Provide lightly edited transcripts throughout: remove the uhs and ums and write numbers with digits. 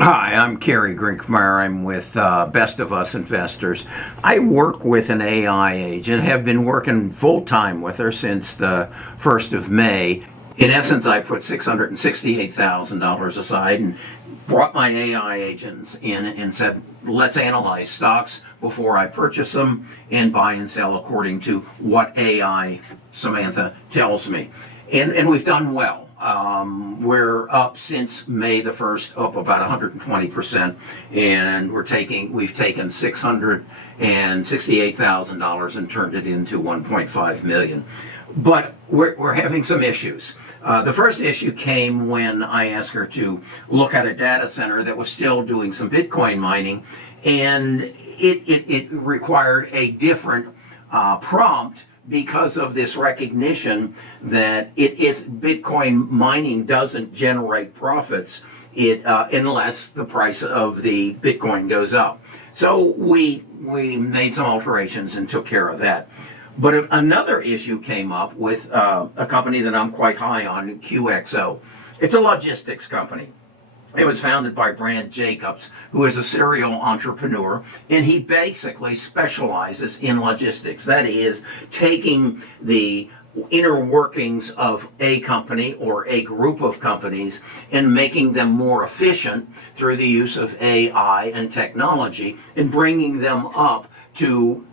Hi, I'm Kerry. I'm with Best of Us Investors. I work with an AI agent, have been working full time with her since the 1st of May. In essence, I put $668,000 aside and brought my AI agents in and said, let's analyze stocks before I purchase them and buy and sell according to what AI Samantha tells me. And we've done well. We're up since May the 1st, up about 120%, and we've taken $668,000 and turned it into 1.5 million. But we're having some issues. The first issue came when I asked her to look at a data center that was still doing some Bitcoin mining, and it required a different prompt because of this recognition that Bitcoin mining doesn't generate profits unless the price of the Bitcoin goes up. So we made some alterations and took care of that. But another issue came up with a company that I'm quite high on, QXO. It's a logistics company. It was founded by Brand Jacobs, who is a serial entrepreneur, and he basically specializes in logistics. That is, taking the inner workings of a company or a group of companies and making them more efficient through the use of AI and technology and bringing them up to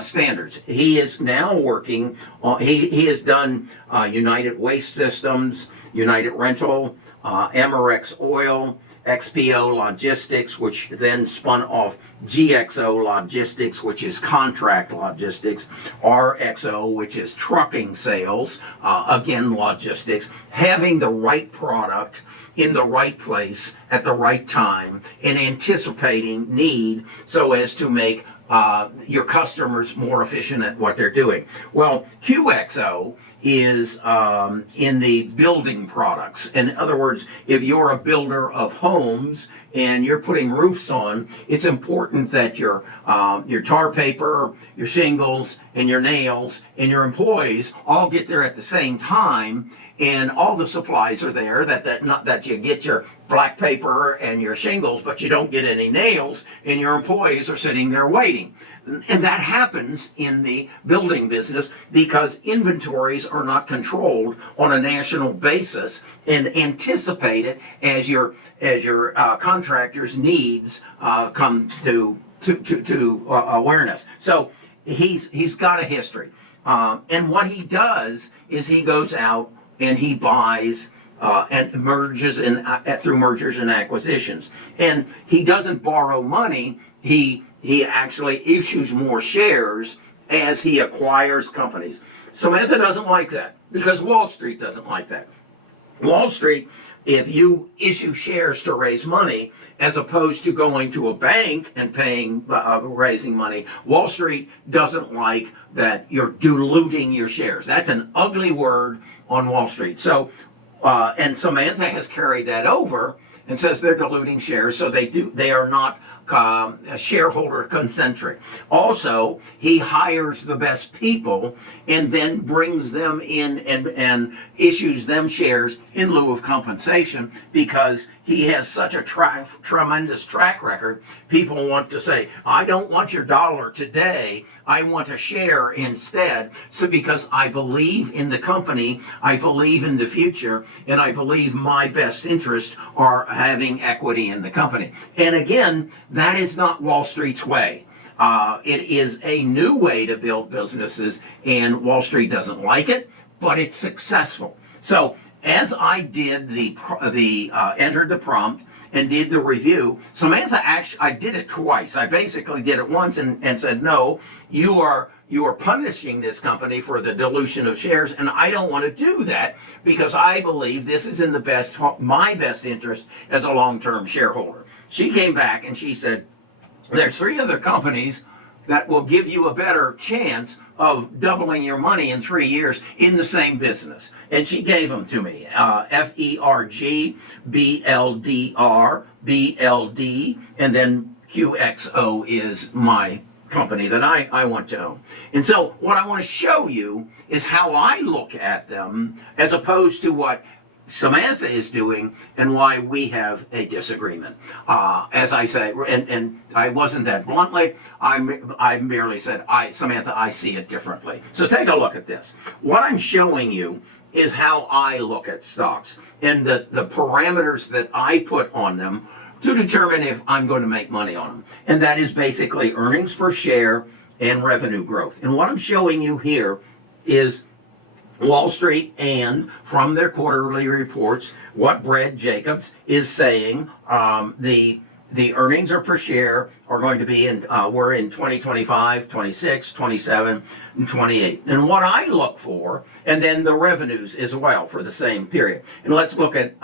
standards. He is now working on, he has done United Waste Systems, United Rental, Amerex Oil, XPO Logistics, which then spun off GXO Logistics, which is contract logistics, RXO, which is trucking sales, again, logistics, having the right product in the right place at the right time and anticipating need so as to make your customers more efficient at what they're doing. Well, QXO is in the building products. In other words, if you're a builder of homes and you're putting roofs on, it's important that your tar paper, your shingles, and your nails, and your employees all get there at the same time, and all the supplies are there, not that you get your black paper and your shingles, but you don't get any nails, and your employees are sitting there waiting. And that happens in the building business because inventories are not controlled on a national basis and anticipated as your contractors' needs come to awareness. So he's got a history, and what he does is he goes out and he buys and merges through mergers and acquisitions. And he doesn't borrow money. He actually issues more shares as he acquires companies. Samantha doesn't like that because Wall Street doesn't like that. Wall Street, if you issue shares to raise money, as opposed to going to a bank and raising money, Wall Street doesn't like that you're diluting your shares. That's an ugly word on Wall Street. So, and Samantha has carried that over and says they're diluting shares, so they are not shareholder concentric. Also, he hires the best people and then brings them in and issues them shares in lieu of compensation because he has such a tremendous track record. People want to say, I don't want your dollar today, I want a share instead. So because I believe in the company, I believe in the future, and I believe my best interests are having equity in the company. And again, that is not Wall Street's way. It is a new way to build businesses, and Wall Street doesn't like it, but it's successful. So as I did entered the prompt and did the review, Samantha I did it twice. I basically did it once and said, no, you are punishing this company for the dilution of shares, and I don't want to do that because I believe this is in my best interest as a long-term shareholder. She came back and she said, there's 3 other companies that will give you a better chance of doubling your money in 3 years in the same business. And she gave them to me, FERG, BLDR, BLD, and then QXO is my company that I want to own. And so what I want to show you is how I look at them as opposed to what Samantha is doing and why we have a disagreement. As I say, and I wasn't that bluntly, I merely said, Samantha, I see it differently. So take a look at this. What I'm showing you is how I look at stocks and the parameters that I put on them to determine if I'm going to make money on them. And that is basically earnings per share and revenue growth. And what I'm showing you here is Wall Street, and from their quarterly reports, what Brad Jacobs is saying, the earnings per share are going to be we're in 2025, 26, 27, and 28. And what I look for, and then the revenues as well for the same period. And let's look at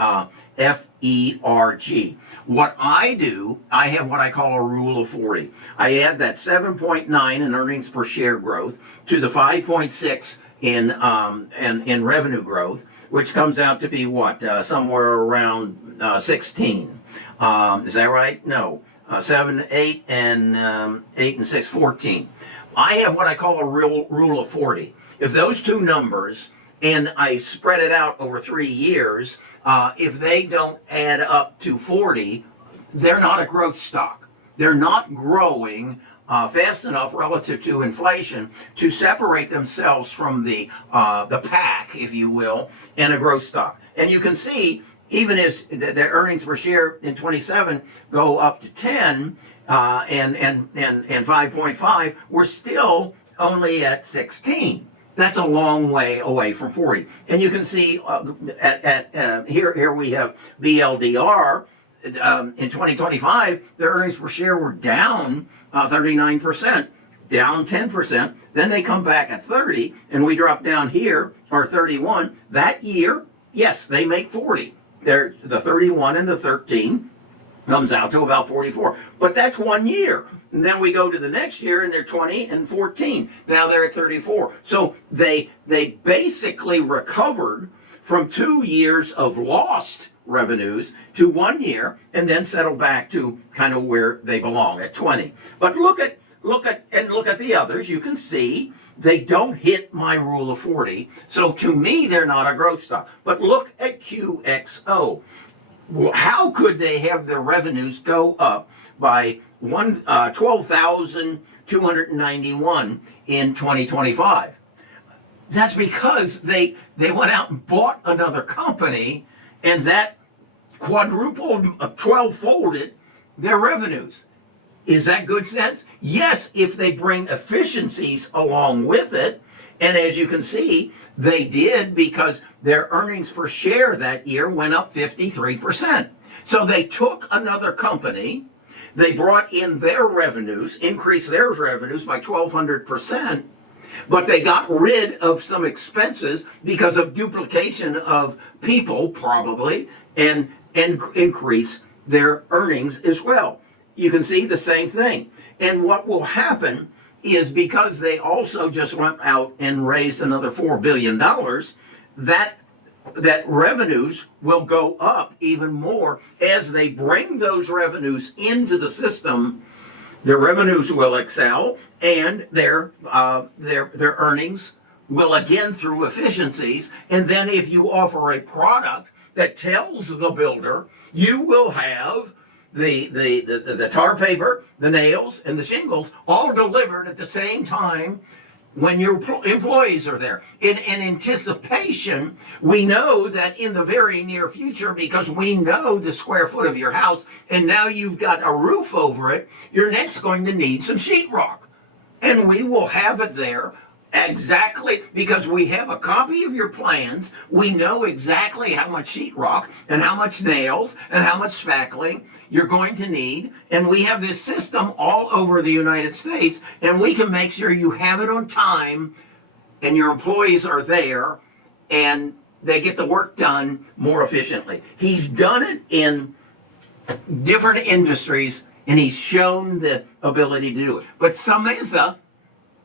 FERG. What I do, I have what I call a rule of 40. I add that 7.9 in earnings per share growth to the 5.6 in revenue growth, which comes out to be what, somewhere around 16. Is that right? No, 7, 8, and 8 and 6, 14. I have what I call a rule of 40. If those two numbers, and I spread it out over 3 years, if they don't add up to 40, they're not a growth stock. They're not growing fast enough relative to inflation to separate themselves from the pack, if you will, in a growth stock. And you can see, even as the earnings per share in 27 go up to 10 and 5.5, we're still only at 16. That's a long way away from 40. And you can see here we have BLDR. In 2025, their earnings per share were down 39%, down 10%. Then they come back at 30, and we drop down here, or 31. That year, yes, they make 40. They're the 31 and the 13 comes out to about 44. But that's 1 year. And then we go to the next year, and they're 20 and 14. Now they're at 34. So they basically recovered from 2 years of lost revenues to 1 year, and then settle back to kind of where they belong at 20. But look at the others. You can see they don't hit my rule of 40. So to me, they're not a growth stock. But look at QXO. How could they have their revenues go up by 12,291 in 2025? That's because they went out and bought another company, and that quadrupled, 12-folded their revenues. Is that good sense? Yes, if they bring efficiencies along with it. And as you can see, they did, because their earnings per share that year went up 53%. So they took another company, they brought in their revenues, increased their revenues by 1,200%, but they got rid of some expenses because of duplication of people, probably, and increase their earnings as well. You can see the same thing. And what will happen is, because they also just went out and raised another $4 billion, that revenues will go up even more as they bring those revenues into the system. Their revenues will excel, and their earnings will, again, through efficiencies. And then if you offer a product that tells the builder, you will have the tar paper, the nails, and the shingles all delivered at the same time when your employees are there. In anticipation, we know that in the very near future, because we know the square foot of your house, and now you've got a roof over it, you're next going to need some sheetrock. And we will have it there exactly, because we have a copy of your plans. We know exactly how much sheetrock and how much nails and how much spackling you're going to need. And we have this system all over the United States, and we can make sure you have it on time and your employees are there and they get the work done more efficiently. He's done it in different industries, and he's shown the ability to do it. But Samantha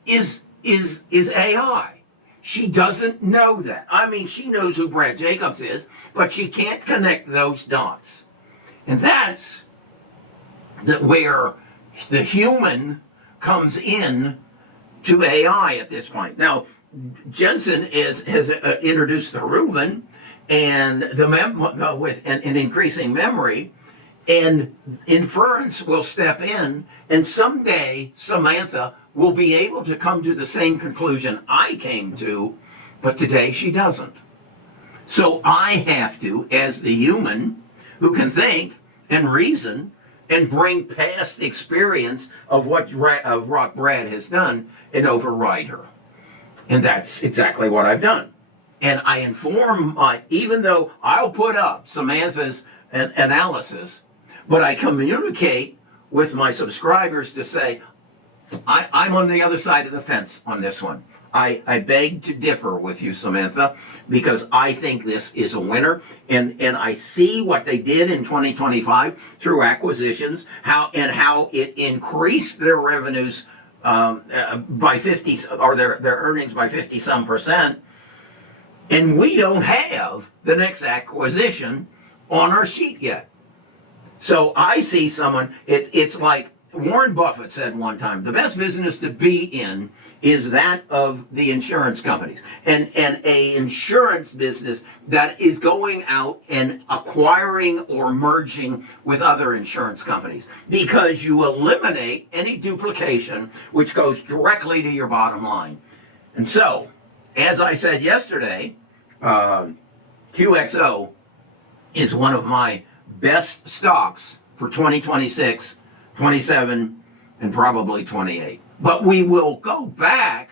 is AI. She doesn't know that. I mean, she knows who Brad Jacobs is, but she can't connect those dots. And that's where the human comes in to AI at this point. Now, Jensen has introduced the Reuben, and with an increasing memory, and inference will step in, and someday Samantha will be able to come to the same conclusion I came to, but today she doesn't. So I have to, as the human who can think and reason and bring past experience of what Brad has done, and override her. And that's exactly what I've done. And I inform even though I'll put up Samantha's analysis, but I communicate with my subscribers to say, I'm on the other side of the fence on this one. I beg to differ with you, Samantha, because I think this is a winner. And I see what they did in 2025 through acquisitions, how it increased their revenues by 50, or their earnings by 50 some percent. And we don't have the next acquisition on our sheet yet. So I see someone, it's like Warren Buffett said one time, the best business to be in is that of the insurance companies. And a insurance business that is going out and acquiring or merging with other insurance companies. Because you eliminate any duplication, which goes directly to your bottom line. And so, as I said yesterday, QXO is one of my best stocks for 2026, 27, and probably 28. But we will go back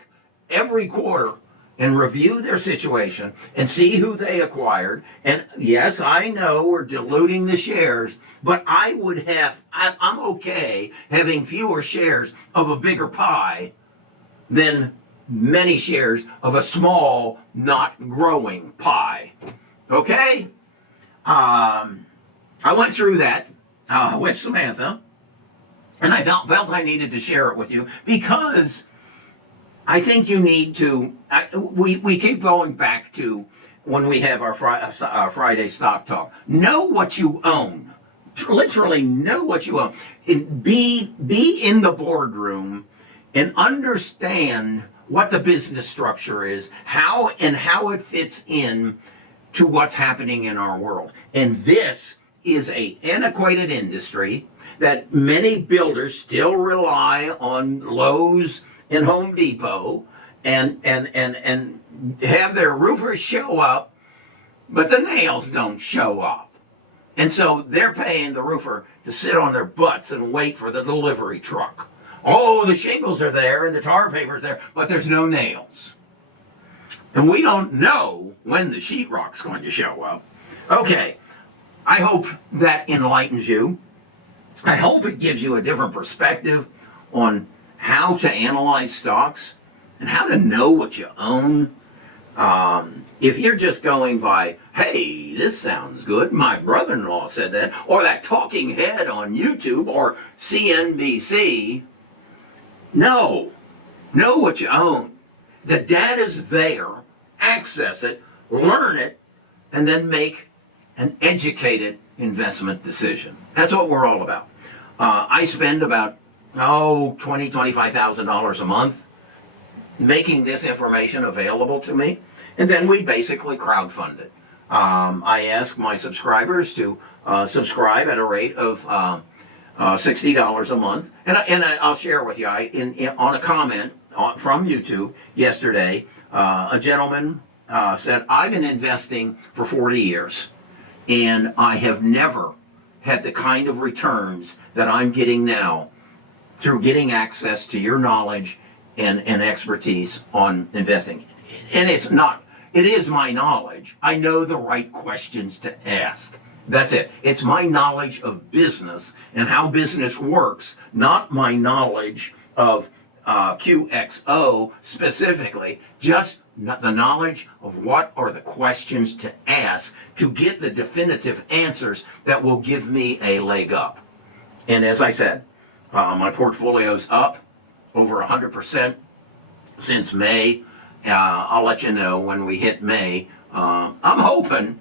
every quarter and review their situation and see who they acquired. And yes, I know we're diluting the shares, but I'm okay having fewer shares of a bigger pie than many shares of a small, not growing pie. Okay? I went through that with Samantha, and I felt I needed to share it with you because I think you need to. We keep going back to when we have our Friday stock talk. Know what you own. Literally know what you own. Be in the boardroom and understand what the business structure is, how it fits in to what's happening in our world. And this is an antiquated industry that many builders still rely on Lowe's and Home Depot and have their roofers show up, but the nails don't show up. And so they're paying the roofer to sit on their butts and wait for the delivery truck. Oh, the shingles are there and the tar paper's there, but there's no nails. And we don't know when the sheetrock's going to show up. Okay, I hope that enlightens you. I hope it gives you a different perspective on how to analyze stocks and how to know what you own. If you're just going by, hey, this sounds good, my brother-in-law said that, or that talking head on YouTube or CNBC, no, know what you own. The data's there, access it, learn it, and then make an educated investment decision. That's what we're all about. I spend about $25,000 a month making this information available to me, and then we basically crowdfund it. I ask my subscribers to subscribe at a rate of $60 a month, and I'll share with you. On a comment from YouTube yesterday, a gentleman said, "I've been investing for 40 years, and I have never had the kind of returns that I'm getting now through getting access to your knowledge and expertise on investing." And it is my knowledge. I know the right questions to ask. That's it. It's my knowledge of business and how business works, not my knowledge of QXO specifically, just the knowledge of what are the questions to ask to get the definitive answers that will give me a leg up. And as I said, my portfolio's up over 100% since May. I'll let you know when we hit May. I'm hoping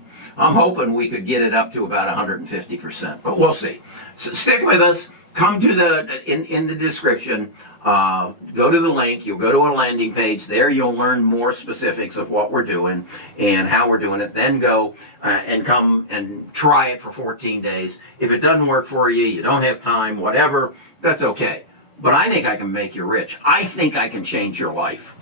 we could get it up to about 150%, but we'll see. So stick with us. come to in the description. Go to the link. You'll go to a landing page. There you'll learn more specifics of what we're doing and how we're doing it. Then go and come and try it for 14 days. If it doesn't work for you, you don't have time, whatever, that's okay. But I think I can make you rich. I think I can change your life.